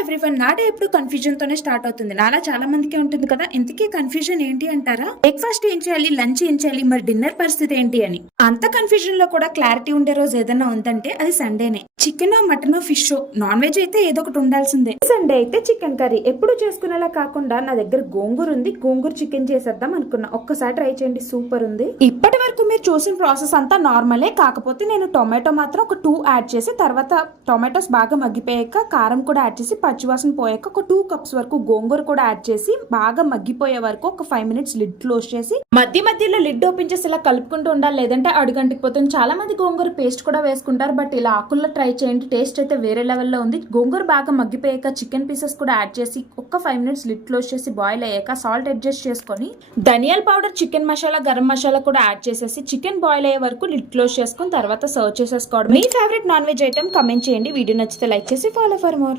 Everyone, నా day ఎప్పుడు confusion తోనే స్టార్ట్ అవుతుంది. నాలా చాలా మందికి ఉంటుంది కదా. ఇంతకీ కన్ఫ్యూజన్ ఏంటి అంటారా? బ్రేక్ఫాస్ట్ ఏం చేయాలి, లంచ్ ఏం చేయాలి, మరి డిన్నర్ పరిస్థితి ఏంటి అని. అంత కన్ఫ్యూజన్ లో కూడా క్లారిటీ ఉండే రోజు ఏదైనా ఉందంటే అది సండేనే. Chicken, mutton, fish, non veg అయితే ఏదో ఒకటి ఉండాల్సిందే. సండే అయితే చికెన్ కర్రీ ఎప్పుడు చేసుకునేలా కాకుండా నా దగ్గర గోంగూర ఉంది, గోంగూర చికెన్ చేసేద్దాం అనుకున్నా. ఒక్కసారి ట్రై చేయండి, సూపర్ ఉంది. ఇప్పటి వరకు మీరు చూసిన ప్రాసెస్ అంతా నార్మలే, కాకపోతే నేను టొమాటో మాత్రం ఒక 2 యాడ్ చేసి, తర్వాత టొమాటోస్ బాగా మగ్గిపోయాక కారం కూడా యాడ్ చేసి, పచ్చివాసన పోయాక ఒక 2 కప్స్ వరకు గోంగూర కూడా యాడ్ చేసి, బాగా మగ్గిపోయే వరకు ఒక 5 మినిట్స్ లిడ్ క్లోజ్ చేసి, మధ్యలో లిడ్ ఓపెన్ చేసి ఇలా కలుపుకుంటూ ఉండాలి, లేదంటే అడుగంటికి పోతుంది. చాలా మంది గోంగూర పేస్ట్ కూడా వేసుకుంటారు, బట్ ఇలా ఆకుల్లో ట్రై చేయండి, టేస్ట్ అయితే వేరే లెవెల్లో ఉంది. గోంగూర బాగా మగ్గిపోయాక చికెన్ పీసెస్ కూడా యాడ్ చేసి ఒక 5 మినిట్స్ లిడ్ క్లోజ్ చేసి, బాయిల్ అయ్యాక సాల్ట్ అడ్జస్ట్ చేసుకొని, ధనియాల పౌడర్, చికెన్ మసాలా, గరం మసాలా కూడా యాడ్ చేసేసి చికెన్ బాయిల్ అయ్యే వరకు లిడ్ క్లోజ్ చేసుకుని తర్వాత సర్వ్ చేసేసుకోవడం. మీ favourite non veg item comment చేయండి. వీడియో నచ్చితే లైక్ చేసి ఫాలో ఫర్ మోర్.